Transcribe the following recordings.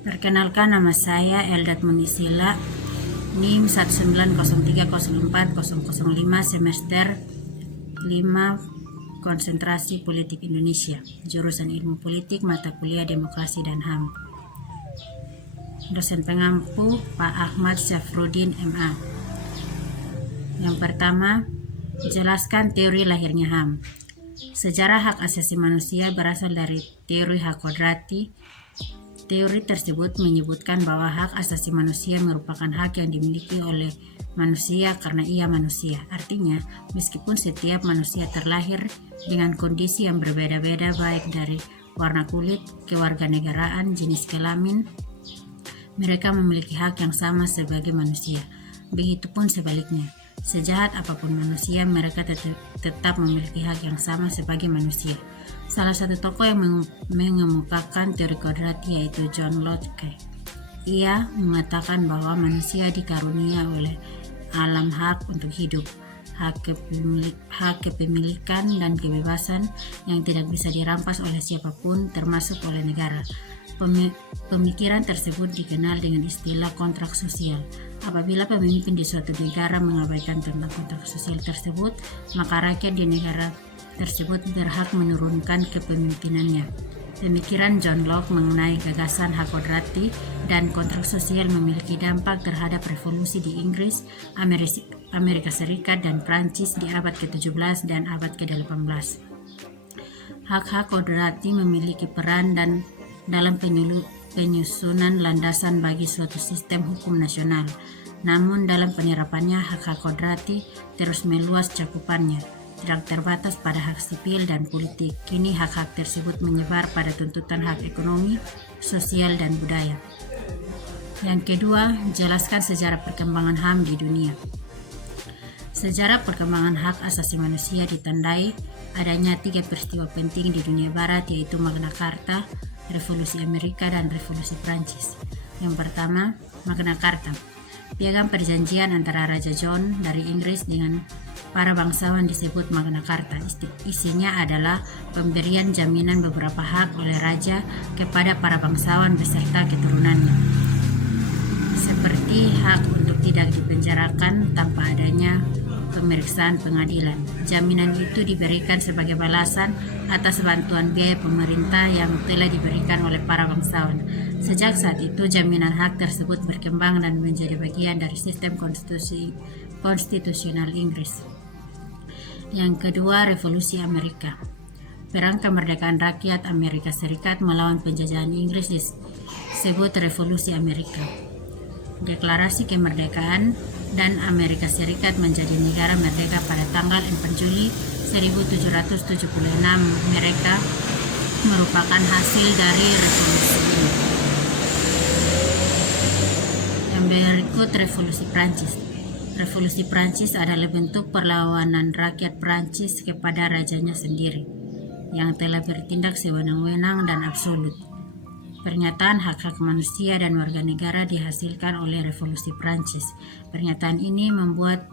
Perkenalkan, nama saya Eldad Munisila, NIM 190304005, semester 5, Konsentrasi Politik Indonesia, jurusan Ilmu Politik, mata kuliah Demokrasi dan HAM. Dosen pengampu Pak Ahmad Syafruddin MA. Yang pertama, jelaskan teori lahirnya HAM. Sejarah hak asasi manusia berasal dari teori hak kodrati. Teori tersebut menyebutkan bahwa hak asasi manusia merupakan hak yang dimiliki oleh manusia karena ia manusia. Artinya, meskipun setiap manusia terlahir dengan kondisi yang berbeda-beda, baik dari warna kulit, kewarganegaraan, jenis kelamin, mereka memiliki hak yang sama sebagai manusia. Begitupun sebaliknya, sejahat apapun manusia, mereka tetap memiliki hak yang sama sebagai manusia. Salah satu tokoh yang mengemukakan teori kodrati yaitu John Locke. Ia mengatakan bahwa manusia dikarunia oleh alam hak untuk hidup, hak kepemilikan dan kebebasan yang tidak bisa dirampas oleh siapapun, termasuk oleh negara. Pemikiran tersebut dikenal dengan istilah kontrak sosial. Apabila pemimpin di suatu negara mengabaikan tentang kontrak sosial tersebut, maka rakyat di negara tersebut berhak menurunkan kepemimpinannya. Pemikiran John Locke mengenai gagasan hak kodrati dan kontrak sosial memiliki dampak terhadap revolusi di Inggris, Amerika Serikat, dan Prancis di abad ke-17 dan abad ke-18. Hak-hak kodrati memiliki peran dalam penyusunan landasan bagi suatu sistem hukum nasional. Namun dalam penerapannya, hak-hak kodrati terus meluas cakupannya, tidak terbatas pada hak sipil dan politik. Kini hak-hak tersebut menyebar pada tuntutan hak ekonomi, sosial, dan budaya. Yang kedua, jelaskan sejarah perkembangan HAM di dunia. Sejarah perkembangan hak asasi manusia ditandai adanya 3 peristiwa penting di dunia barat, yaitu Magna Carta, Revolusi Amerika, dan Revolusi Prancis. Yang pertama, Magna Carta. Piagam perjanjian antara Raja John dari Inggris dengan para bangsawan disebut Magna Carta. Isinya adalah pemberian jaminan beberapa hak oleh raja kepada para bangsawan beserta keturunannya, seperti hak untuk tidak dipenjarakan tanpa adanya pemeriksaan pengadilan. Jaminan itu diberikan sebagai balasan atas bantuan biaya pemerintah yang telah diberikan oleh para bangsawan. Sejak saat itu, jaminan hak tersebut berkembang dan menjadi bagian dari sistem konstitusional Inggris. Yang kedua, Revolusi Amerika. Perang kemerdekaan rakyat Amerika Serikat melawan penjajahan Inggris disebut Revolusi Amerika. Deklarasi kemerdekaan dan Amerika Serikat menjadi negara merdeka pada tanggal 4 Juli 1776. Mereka merupakan hasil dari revolusi ini. Yang berikut, Revolusi Prancis. Revolusi Prancis adalah bentuk perlawanan rakyat Prancis kepada rajanya sendiri, yang telah bertindak sewenang-wenang dan absolut. Pernyataan hak-hak manusia dan warga negara dihasilkan oleh Revolusi Prancis. Pernyataan ini membuat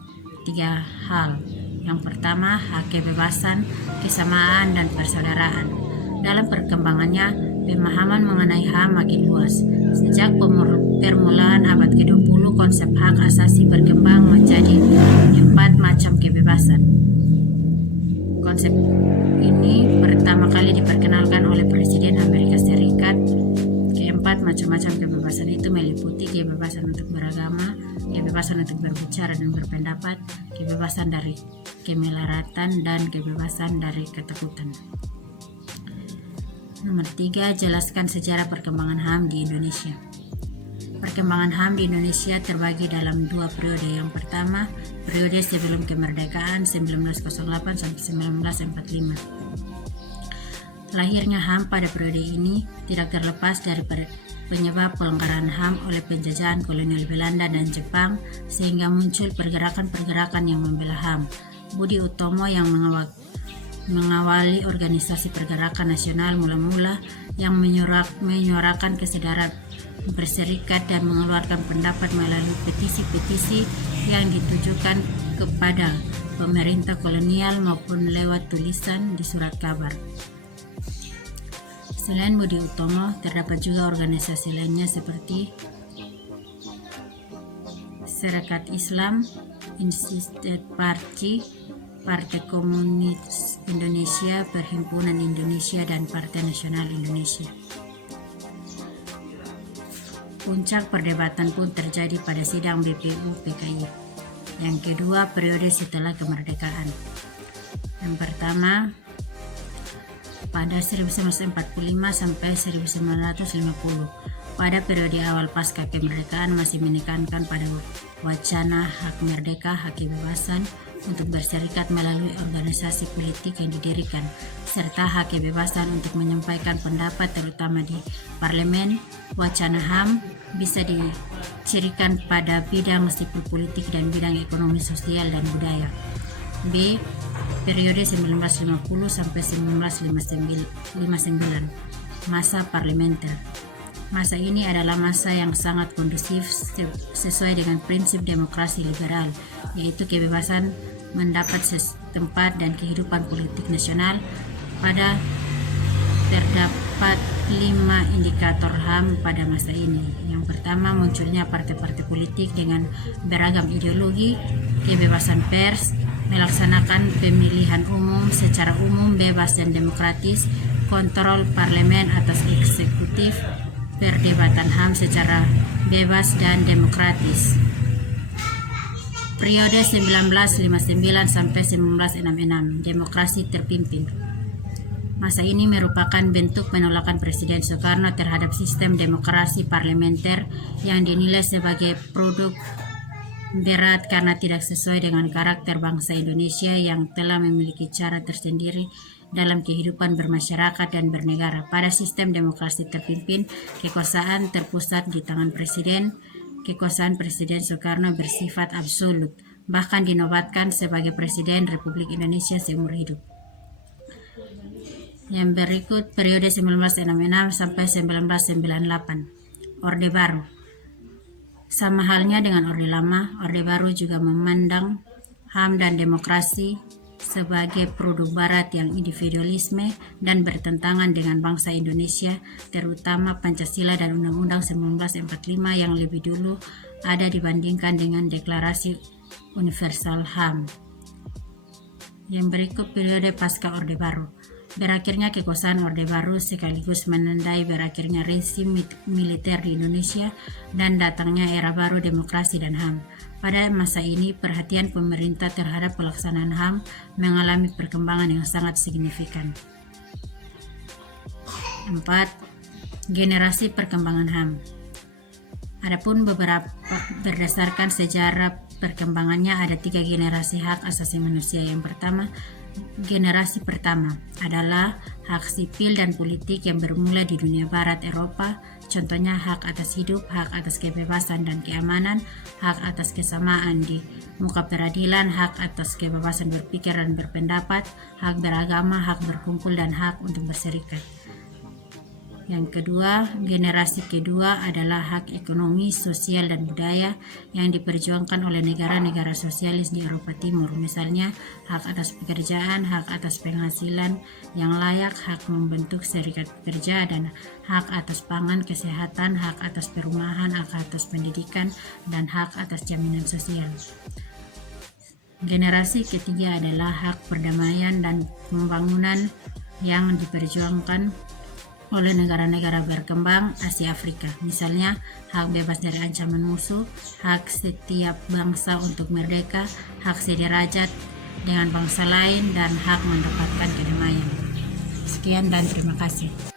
3 hal. Yang pertama, hak kebebasan, kesamaan, dan persaudaraan. Dalam perkembangannya, pemahaman mengenai HAM makin luas. Sejak permulaan abad ke-20, konsep hak asasi berkembang menjadi 4 macam kebebasan. Konsep ini pertama kali diperkenalkan oleh Presiden Amerika Serikat. Keempat macam-macam kebebasan itu meliputi kebebasan untuk beragama, kebebasan untuk berbicara dan berpendapat, kebebasan dari kemelaratan, dan kebebasan dari ketakutan. Nomor 3, jelaskan sejarah perkembangan HAM di Indonesia. Perkembangan HAM di Indonesia terbagi dalam 2 periode. Yang pertama, periode sebelum kemerdekaan 1908 sampai 1945. Lahirnya HAM pada periode ini tidak terlepas dari penyebab pelanggaran HAM oleh penjajahan kolonial Belanda dan Jepang, sehingga muncul pergerakan-pergerakan yang membela HAM. Budi Utomo yang mengawali organisasi pergerakan nasional mula-mula yang menyuarakan kesadaran berserikat dan mengeluarkan pendapat melalui petisi-petisi yang ditujukan kepada pemerintah kolonial maupun lewat tulisan di surat kabar. Selain Budi Utomo, terdapat juga organisasi lainnya seperti Serikat Islam, Institute Party, Partai Komunis Indonesia, Perhimpunan Indonesia, dan Partai Nasional Indonesia. Puncak perdebatan pun terjadi pada sidang BPU-PKI yang kedua periode setelah kemerdekaan. Yang pertama, pada 1945 sampai 1950. Pada periode awal pasca kemerdekaan masih menekankan pada wacana hak merdeka, hak kebebasan untuk berserikat melalui organisasi politik yang didirikan, serta hak kebebasan untuk menyampaikan pendapat terutama di parlemen. Wacana HAM bisa dicirikan pada bidang sipil politik dan bidang ekonomi, sosial, dan budaya. B. Periode 1950 sampai 1959, masa parlementer. Masa ini adalah masa yang sangat kondusif sesuai dengan prinsip demokrasi liberal, yaitu kebebasan mendapat tempat dan kehidupan politik nasional. Pada terdapat 5 indikator HAM pada masa ini. Yang pertama, munculnya partai-partai politik dengan beragam ideologi, kebebasan pers, melaksanakan pemilihan umum secara umum, bebas dan demokratis, kontrol parlemen atas eksekutif, perdebatan HAM secara bebas dan demokratis. Periode 1959 sampai 1966, demokrasi terpimpin. Masa ini merupakan bentuk penolakan Presiden Soekarno terhadap sistem demokrasi parlementer yang dinilai sebagai produk berat karena tidak sesuai dengan karakter bangsa Indonesia yang telah memiliki cara tersendiri dalam kehidupan bermasyarakat dan bernegara. Pada sistem demokrasi terpimpin, kekuasaan terpusat di tangan Presiden. Kekuasaan Presiden Soekarno bersifat absolut, bahkan dinobatkan sebagai Presiden Republik Indonesia seumur hidup. Yang berikut periode 1966 sampai 1998. Orde Baru. Sama halnya dengan Orde Lama, Orde Baru juga memandang HAM dan demokrasi sebagai produk barat yang individualisme dan bertentangan dengan bangsa Indonesia, terutama Pancasila dan Undang-Undang 1945 yang lebih dulu ada dibandingkan dengan Deklarasi Universal HAM. Yang berikut periode pasca Orde Baru. Berakhirnya kekuasaan Orde Baru sekaligus menandai berakhirnya rezim militer di Indonesia dan datangnya era baru demokrasi dan HAM. Pada masa ini, perhatian pemerintah terhadap pelaksanaan HAM mengalami perkembangan yang sangat signifikan. 4. Generasi perkembangan HAM. Adapun berdasarkan sejarah perkembangannya ada 3 generasi hak asasi manusia. Yang pertama, generasi pertama adalah hak sipil dan politik yang bermula di dunia barat Eropa, contohnya hak atas hidup, hak atas kebebasan dan keamanan, hak atas kesamaan di muka peradilan, hak atas kebebasan berpikir dan berpendapat, hak beragama, hak berkumpul, dan hak untuk berserikat. Yang kedua, generasi kedua adalah hak ekonomi, sosial, dan budaya yang diperjuangkan oleh negara-negara sosialis di Eropa Timur. Misalnya, hak atas pekerjaan, hak atas penghasilan yang layak, hak membentuk serikat pekerja, dan hak atas pangan, kesehatan, hak atas perumahan, hak atas pendidikan, dan hak atas jaminan sosial. Generasi ketiga adalah hak perdamaian dan pembangunan yang diperjuangkan oleh negara-negara berkembang Asia Afrika. Misalnya, hak bebas dari ancaman musuh, hak setiap bangsa untuk merdeka, hak sederajat dengan bangsa lain, dan hak mendapatkan kedamaian. Sekian dan terima kasih.